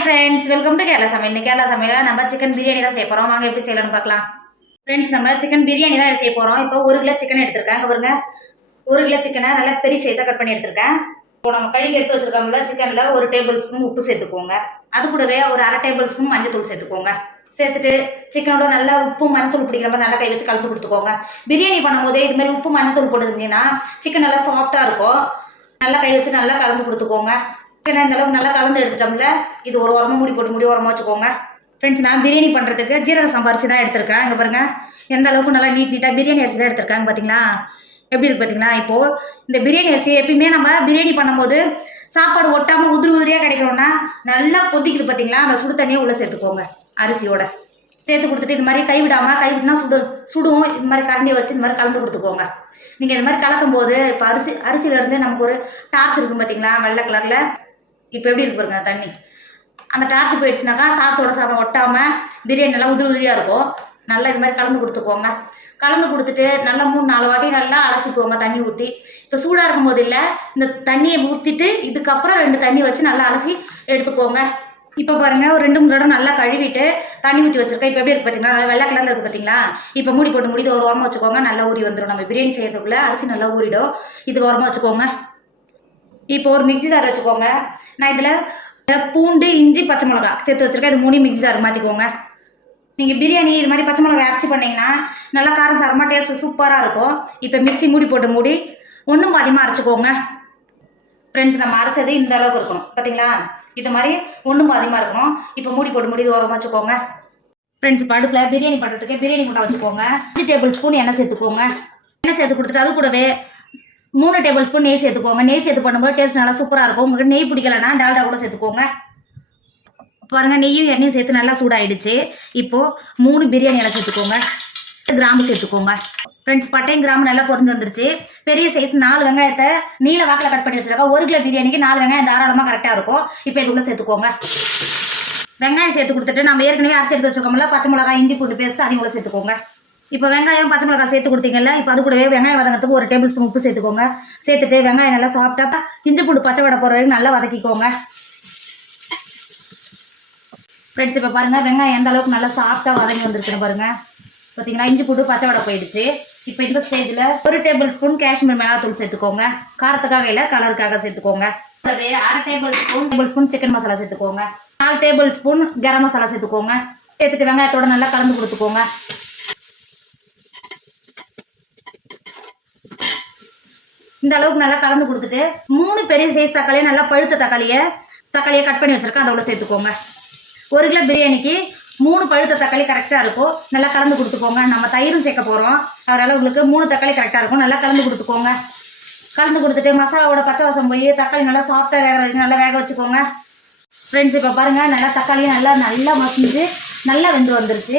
Hi friends, welcome to Kerala சமையல். இந்த கேரளா சமையலில் நம்ம சிக்கன் பிரியாணி தான் செய்ய போகிறோம். வாங்க எப்படி செய்யலாம்னு பார்க்கலாம். ஃப்ரெண்ட்ஸ், நம்ம சிக்கன் பிரியாணி தான் செய்ய போகிறோம். இப்போ 1 கிலோ சிக்கன் எடுத்திருக்கேன். இங்கே பாருங்க, 1 கிலோ சிக்கனை நல்லா பெரிய சைஸாக கட் பண்ணி எடுத்திருக்கேன். இப்போ நம்ம கழுவி எடுத்து வச்சிருக்கோம்ல சிக்கனில் 1 டேபிள் ஸ்பூன் உப்பு சேர்த்துக்கோங்க. அது கூடவே ஒரு 1/2 டேபிள் ஸ்பூன் மஞ்சள் சேர்த்துக்கோங்க. சேர்த்துட்டு சிக்கனோட நல்லா உப்பு மஞ்சள் பிடிக்கிற மாதிரி நல்லா கை வச்சு கலந்து கொடுத்துக்கோங்க. பிரியாணி பண்ணும்போதே இது மாதிரி உப்பு மஞ்சள் போட்டுருந்தீங்கன்னா சிக்கன் நல்லா சாஃப்டாக இருக்கும். நல்லா கை வச்சு நல்லா கலந்து கொடுத்துக்கோங்க. சிக்கனை இந்த அளவுக்கு நல்லா கலந்து எடுத்துட்டோம்ல, இது ஒரு உரமா மூடி போட்டு மூடி உரமா வச்சுக்கோங்க. ஃப்ரெண்ட்ஸ், நான் பிரியாணி பண்ணுறதுக்கு ஜீரக சம்பா அரிசி தான் எடுத்திருக்கேன். இங்கே பாருங்கள், எந்த அளவுக்கு நல்லா நீட்டாக பிரியாணி அரிசி தான் எடுத்திருக்காங்க. பார்த்தீங்களா எப்படி இருக்குது பார்த்தீங்களா? இப்போது இந்த பிரியாணி அரிசி எப்பயுமே நம்ம பிரியாணி பண்ணும்போது சாப்பாடு ஒட்டாமல் உதிரியாக கிடைக்கணும்னா நல்லா கொதிக்குது பார்த்தீங்களா, அந்த சுடு தண்ணியை உள்ளே சேர்த்துக்கோங்க. அரிசியோட சேர்த்து கொடுத்துட்டு இது மாதிரி கைவிட்டுனா சுடும். இது மாதிரி கரண்டியை வச்சு இந்த மாதிரி கலந்து கொடுத்துக்கோங்க. நீங்கள் இது மாதிரி கலக்கும் போது இப்போ அரிசியிலேருந்து நமக்கு ஒரு டார்ச் இருக்கும் பார்த்தீங்களா, வெள்ளை கலரில். இப்போ எப்படி இருக்கு பாருங்க தண்ணி, அந்த டார்ச் போயிடுச்சுனாக்கா சாதத்தோட சாதம் ஒட்டாமல் பிரியாணி நல்லா உதிரியாக இருக்கும். நல்லா இது மாதிரி கலந்து கொடுத்துக்கோங்க. கலந்து கொடுத்துட்டு நல்லா 3-4 வாட்டி நல்லா அலசிக்கோங்க தண்ணி ஊற்றி. இப்போ சூடாக இருக்கும் போது இல்லை, இந்த தண்ணியை ஊற்றிட்டு இதுக்கப்புறம் 2 தண்ணி வச்சு நல்லா அலசி எடுத்துக்கோங்க. இப்போ பாருங்கள், ஒரு 2-3 தடவை நல்லா கழுவிட்டு தண்ணி ஊற்றி வச்சுருக்கேன். இப்போ எப்படி இருக்குது பார்த்தீங்களா, நல்லா வெள்ளை கலரில் இருக்குது பார்த்தீங்களா. இப்போ மூடி போட்டு மூடி ஒரு ஓரமாக வச்சுக்கோங்க. நல்லா ஊறி வந்துடும். நம்ம பிரியாணி செய்யறதுக்குள்ளே அரிசி நல்லா ஊறிடும். இது ஓரமாக வச்சுக்கோங்க. இப்போ ஒரு மிக்ஸி ஜார் வச்சுக்கோங்க. நான் இதில் பூண்டு, இஞ்சி, பச்சை மிளகா சேர்த்து வச்சுருக்கேன். இது 3 மிக்ஸி ஜார் மாற்றிக்கோங்க. நீங்கள் பிரியாணி இது மாதிரி பச்சை மிளகா அரைச்சி பண்ணிங்கன்னா நல்லா காரம் சாரமாக டேஸ்ட்டு சூப்பராக இருக்கும். இப்போ மிக்ஸி மூடி போட்டு மூடி 1 பாதியமாக அரைச்சிக்கோங்க. ஃப்ரெண்ட்ஸ், நம்ம அரைச்சது இந்த அளவுக்கு இருக்கணும் பார்த்தீங்களா, இது மாதிரி 1 பாதியமாக இருக்கணும். இப்போ மூடி போட்டு மூடி ஓரமாக வச்சுக்கோங்க. ஃப்ரெண்ட்ஸ், படுப்பில் பிரியாணி பண்ணுறதுக்கு பிரியாணி குண்டா வச்சுக்கோங்க. 5 டேபிள் ஸ்பூன் எண்ணெய் சேர்த்துக்கோங்க. எண்ணெய் சேர்த்து கொடுத்துட்டு அது கூடவே 3 டேபிள் ஸ்பூன் நெய் சேர்த்துக்கோங்க. நெய் சேர்த்து பண்ணும்போது டேஸ்ட் நல்லா சூப்பராக இருக்கும். உங்களுக்கு நெய் பிடிக்கலன்னா டால்டா கூட சேர்த்துக்கோங்க. பாருங்கள், நெய்யும் எண்ணெயும் சேர்த்து நல்லா சூடாகிடுச்சு. இப்போது 3 பிரியாணி இலை சேர்த்துக்கோங்க. கிராம்பு சேர்த்துக்கோங்க. ஃப்ரெண்ட்ஸ், பட்டையும் கிராம்பு நல்லா பொரிஞ்சு வந்துருச்சு. பெரிய சைஸ் 4 வெங்காயத்தை நீல வாக்கில் கட் பண்ணி வச்சுருக்கோம். 1 கிலோ பிரியாணிக்கு 4 வெங்காயம் தாராளமாக கரெக்டாக இருக்கும். இப்போ இதுக்குள்ளே சேர்த்துக்கோங்க. வெங்காயம் சேர்த்து கொடுத்துட்டு நம்ம ஏற்கனவே அரைச்சி எடுத்து வச்சுருக்கோம்ல பச்சை மிளகாய், இஞ்சி பூண்டு பேஸ்ட்டு அதையும் கூட சேர்த்துக்கோங்க. இப்போ வெங்காயம் பச்சை மிளகாய் சேர்த்து கொடுத்தீங்கல்ல, இப்போ அது கூடவே வெங்காயம் வதங்கிறதுக்கு 1 டேபிள் ஸ்பூன் உப்பு சேர்த்துக்கோங்க. சேர்த்துட்டு வெங்காயம் நல்லா சாஃப்டாக இஞ்சி பூண்டு பச்சை வடை போகிற வரைக்கும் நல்லா வதக்கிக்கோங்க. ஃப்ரெண்ட்ஸ், இப்போ பாருங்கள், வெங்காயம் எந்த அளவுக்கு நல்லா சாஃப்டாக வதங்கி வந்துருக்குன்னு பாருங்கள். பார்த்தீங்கன்னா இஞ்சி பூண்டு பச்சை வடை போயிடுச்சு. இப்போ இந்த ஸ்டேஜில் 1 டேபிள் ஸ்பூன் காஷ்மீர் மிளகாத்தூள் சேர்த்துக்கோங்க. காரத்துக்காக இல்லை, கலருக்காக சேர்த்துக்கோங்க. அதுவே 1/2 டேபிள் ஸ்பூன் சிக்கன் மசாலா சேர்த்துக்கோங்க. 4 டேபிள் ஸ்பூன் கரம் மசாலா சேர்த்துக்கோங்க. சேர்த்துட்டு வெங்காயத்தோட நல்லா கலந்து கொடுத்துக்கோங்க. இந்த அளவுக்கு நல்லா கலந்து கொடுத்துட்டு 3 பெரிய சைஸ் தக்காளியை நல்லா பழுத்த தக்காளியை கட் பண்ணி வச்சுருக்கேன். அதை உள்ள சேர்த்துக்கோங்க. 1 கிலோ பிரியாணிக்கு 3 பழுத்த தக்காளி கரெக்டாக இருக்கும். நல்லா கலந்து கொடுத்துக்கோங்க. நம்ம தயிரும் சேர்க்க போகிறோம், அதனால் உங்களுக்கு 3 தக்காளி கரெக்டாக இருக்கும். நல்லா கலந்து கொடுத்துக்கோங்க. கலந்து கொடுத்துட்டு மசாலாவோட பச்சை வாசம் போய் தக்காளி நல்லா சாஃப்டாக வேக வரைக்கும் நல்லா வேக வச்சுக்கோங்க. ஃப்ரெண்ட்ஸ், இப்போ பாருங்கள், நல்லா தக்காளியும் நல்லா மசிஞ்சு நல்லா வெந்து வந்துருச்சு.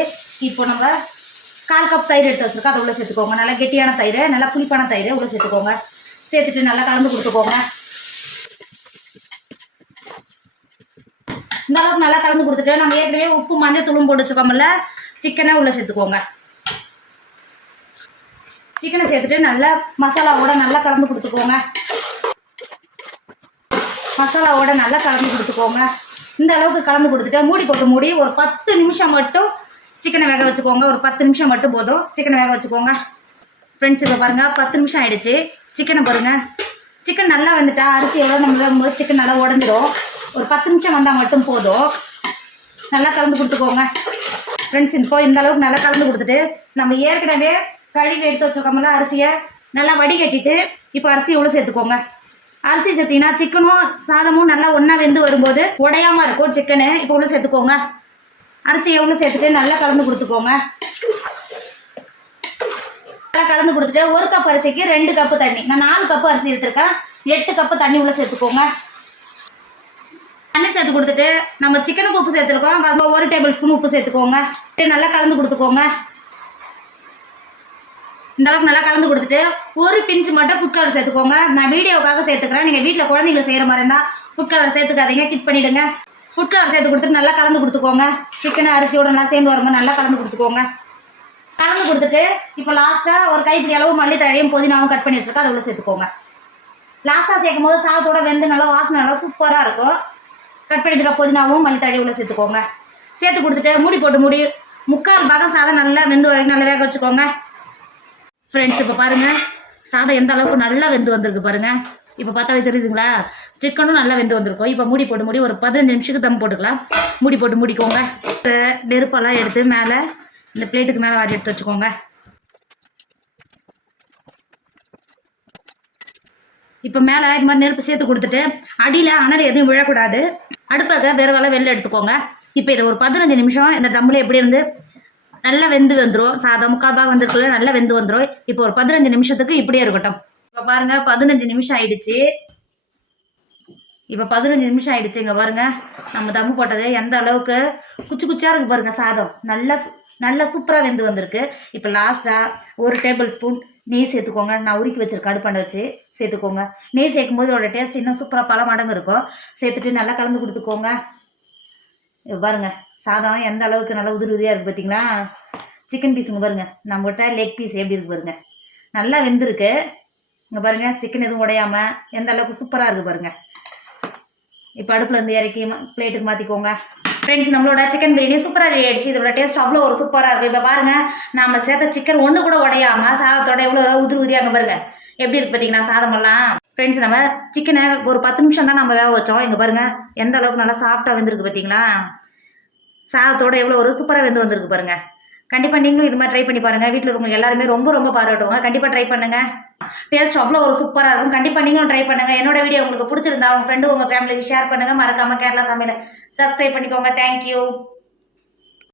இப்போ நம்ம 1/4 கப் தயிர் எடுத்து வச்சுருக்கோம். அதை உள்ள சேர்த்துக்கோங்க. நல்லா கெட்டியான தயிர், நல்லா புளிப்பான தயிர் உள்ள சேர்த்துக்கோங்க. சேர்த்துட்டு நல்லா கலந்து கொடுத்துக்கோங்க. இந்த அளவுக்கு நல்லா கலந்து கொடுத்துட்டு நம்ம ஏற்கனவே உப்பு மஞ்சள் தூளும் போட்டு வச்சுக்கோம்ல, சிக்கனை உள்ளே சேர்த்துக்கோங்க. சிக்கனை சேர்த்துட்டு நல்லா மசாலாவோட நல்லா கலந்து கொடுத்துக்கோங்க. இந்த அளவுக்கு கலந்து கொடுத்துட்டு மூடி போட்டு மூடி ஒரு 10 நிமிஷம் மட்டும் சிக்கனை வேக வச்சுக்கோங்க. ஒரு 10 நிமிஷம் மட்டும் போதும், சிக்கனை வேக வச்சுக்கோங்க. ஃப்ரெண்ட்ஸ், இப்போ பாருங்கள், 10 நிமிஷம் ஆகிடுச்சு. சிக்கனை பாருங்கள், சிக்கன் நல்லா வந்துட்டா அரிசியோட நம்ம வேகும்போது சிக்கன் நல்லா உடஞ்சிடும். ஒரு 10 நிமிஷம் வந்தால் மட்டும் போதும். நல்லா கலந்து கொடுத்துக்கோங்க. ஃப்ரெண்ட்ஸ், இப்போ இந்த அளவுக்கு நல்லா கலந்து கொடுத்துட்டு நம்ம ஏற்கனவே கழுவி எடுத்து வச்சுருக்கோம்ல அரிசியை நல்லா வடிகட்டிட்டு இப்போ அரிசி எவ்வளோ சேர்த்துக்கோங்க. அரிசி சேர்த்திங்கன்னா சிக்கனும் சாதமும் நல்லா ஒன்றா வெந்து வரும்போது உடையாமல் இருக்கும் சிக்கனு. இப்போ உள்ள சேர்த்துக்கோங்க. அரிசி எவ்வளோ சேர்த்துட்டு நல்லா கலந்து கொடுத்துக்கோங்க. நல்லா கலந்து கொடுத்துட்டு 1 கப் அரிசிக்கு 2 கப்பு தண்ணி. நான் 4 கப்பு அரிசி எடுத்துருக்கேன். 8 கப்பு தண்ணி உள்ள சேர்த்துக்கோங்க. தண்ணி சேர்த்து கொடுத்துட்டு நம்ம சிக்கனுக்கு உப்பு சேர்த்துருக்கோம். 1 டேபிள் ஸ்பூன் உப்பு சேர்த்துக்கோங்க. நல்லா கலந்து கொடுத்துக்கோங்க. இந்த அளவுக்கு நல்லா கலந்து கொடுத்துட்டு 1 பிஞ்சு மட்டும் ஃபுட் கலர் சேர்த்துக்கோங்க. நான் வீடியோக்காக சேர்த்துக்கிறேன். நீங்கள் வீட்டில் குழந்தைங்களை செய்கிற மாதிரி இருந்தால் ஃபுட் கலர் சேர்த்துக்காதீங்க, கிட் பண்ணிவிடுங்க. ஃபுட் கலர் சேர்த்து கொடுத்துட்டு நல்லா கலந்து கொடுத்துக்கோங்க. சிக்கன் அரிசியோட நல்லா சேர்ந்து வரும்போது நல்லா கலந்து கொடுத்துக்கோங்க. கலந்து கொடுத்துட்டு இப்போ லாஸ்ட்டாக ஒரு கைப்பிடி அளவு மல்லித்தழையும் புதினாவும் கட் பண்ணி வச்சுருக்கோம். அதை உள்ள சேர்த்துக்கோங்க. லாஸ்ட்டாக சேர்க்கும் போது சாதத்தோட வெந்து நல்லா வாசனை நல்லா சூப்பராக இருக்கும். கட் பண்ணிட்டு புதினாவும் மல்லித்தழை உள்ள சேர்த்துக்கோங்க. சேர்த்து கொடுத்துட்டு மூடி போட்டு மூடி 3/4 பாகம் சாதம் நல்லா வெந்து வரைக்கும் நல்லா வேக வச்சுக்கோங்க. ஃப்ரெண்ட்ஸ் இப்போ பாருங்கள் சாதம் எந்த அளவுக்கு நல்லா வெந்து வந்திருக்கு பாருங்கள். இப்போ பார்த்தாலே தெரியுதுங்களா, சிக்கனும் நல்லா வெந்து வந்திருக்கும். இப்போ மூடி போட்டு மூடி ஒரு 15 நிமிஷத்துக்கு தம் போட்டுக்கலாம். மூடி போட்டு மூடிக்கோங்க. நெருப்பெல்லாம் எடுத்து மேலே இந்த பிளேட்டுக்கு மேலே வாரி எடுத்து வச்சுக்கோங்க. இப்போ மேலே இது மாதிரி நெருப்பு சேர்த்து கொடுத்துட்டு அடியில் அனல் எதுவும் விழக்கூடாது. அடுப்பில் வேறு வேலை வெளில எடுத்துக்கோங்க. இப்போ இதை ஒரு 15 நிமிஷம் இந்த தம்மில் எப்படி இருந்து நல்லா வெந்து வந்துடும். சாதம் 3/4 பாகம் வந்துருக்குள்ள நல்லா வெந்து வந்துடும். இப்போ ஒரு 15 நிமிஷத்துக்கு இப்படியே இருக்கட்டும். இப்போ பாருங்கள் 15 நிமிஷம் ஆயிடுச்சு. இப்போ 15 நிமிஷம் ஆயிடுச்சு. இங்கே பாருங்கள் நம்ம தம்மு போட்டது எந்த அளவுக்கு குச்சி குச்சியாக இருக்குது பாருங்கள். சாதம் நல்லா சூப்பராக வெந்து வந்திருக்கு. இப்போ லாஸ்ட்டாக 1 டேபிள் ஸ்பூன் நெய் சேர்த்துக்கோங்க. நான் உருக்கி வச்சுருக்கேன் அடுப்பாண்ட வச்சு சேர்த்துக்கோங்க. நெய் சேர்க்கும் போது இதோட டேஸ்ட் இன்னும் சூப்பராக பல மடங்கு இருக்கும். சேர்த்துட்டு நல்லா கலந்து கொடுத்துக்கோங்க. இப்போ பாருங்கள் சாதம் எந்த அளவுக்கு நல்லா உதிரி உதிரியாக இருக்குது பார்த்தீங்களா. சிக்கன் பீஸுங்க பாருங்கள், நம்மகிட்ட லெக் பீஸ் எப்படி இருக்குது பாருங்கள், நல்லா வெந்திருக்கு. இங்கே பாருங்கள் சிக்கன் எதுவும் உடையாமல் எந்த அளவுக்கு சூப்பராக இருக்குது பாருங்கள். இப்போ அடுப்பில் இருந்து இறக்கி பிளேட்டுக்கு மாற்றிக்கோங்க. ஃப்ரெண்ட்ஸ் நம்மளோட சிக்கன் பிரியாணி சூப்பராக ரெடி ஆகிடுச்சு. இதோட டேஸ்ட் அவ்வளோ ஒரு சூப்பராக இருக்குது. இப்போ பாருங்கள் நம்ம சேர்த்த சிக்கன் ஒன்று கூட உடையாமல் சாதத்தோட எவ்வளோ உதிரி உதிரியாங்க பாருங்கள் எப்படி இருக்குது பார்த்தீங்கன்னா சாதமெல்லாம். ஃப்ரெண்ட்ஸ் நம்ம சிக்கனை ஒரு 10 நிமிஷம் தான் நம்ம வேக வச்சோம். இங்கே பாருங்கள் எந்த அளவுக்கு நல்லா சாஃப்டாக வெந்திருக்கு பார்த்தீங்களா. சாதத்தோட எவ்வளோ ஒரு சூப்பராக வெந்து வந்திருக்கு பாருங்கள். கண்டிப்பாக நீங்களும் இது மாதிரி ட்ரை பண்ணி பாருங்கள். வீட்டில் இருக்கவங்க எல்லாருமே ரொம்ப பாராட்டுவாங்க. கண்டிப்பாக ட்ரை பண்ணுங்கள். டேஸ்ட் அவ்வளோ ஒரு சூப்பராக இருக்கும். கண்டிப்பாக நீங்களும் ட்ரை பண்ணுங்கள். என்னோட வீடியோ உங்களுக்கு பிடிச்சிருந்தா உங்கள் ஃப்ரெண்டு உங்கள் ஃபேமிலிக்கு ஷேர் பண்ணுங்கள். மறக்காமல் கேரளா சமையலை சப்ஸ்கிரைப் பண்ணிக்கோங்க. தேங்க்யூ.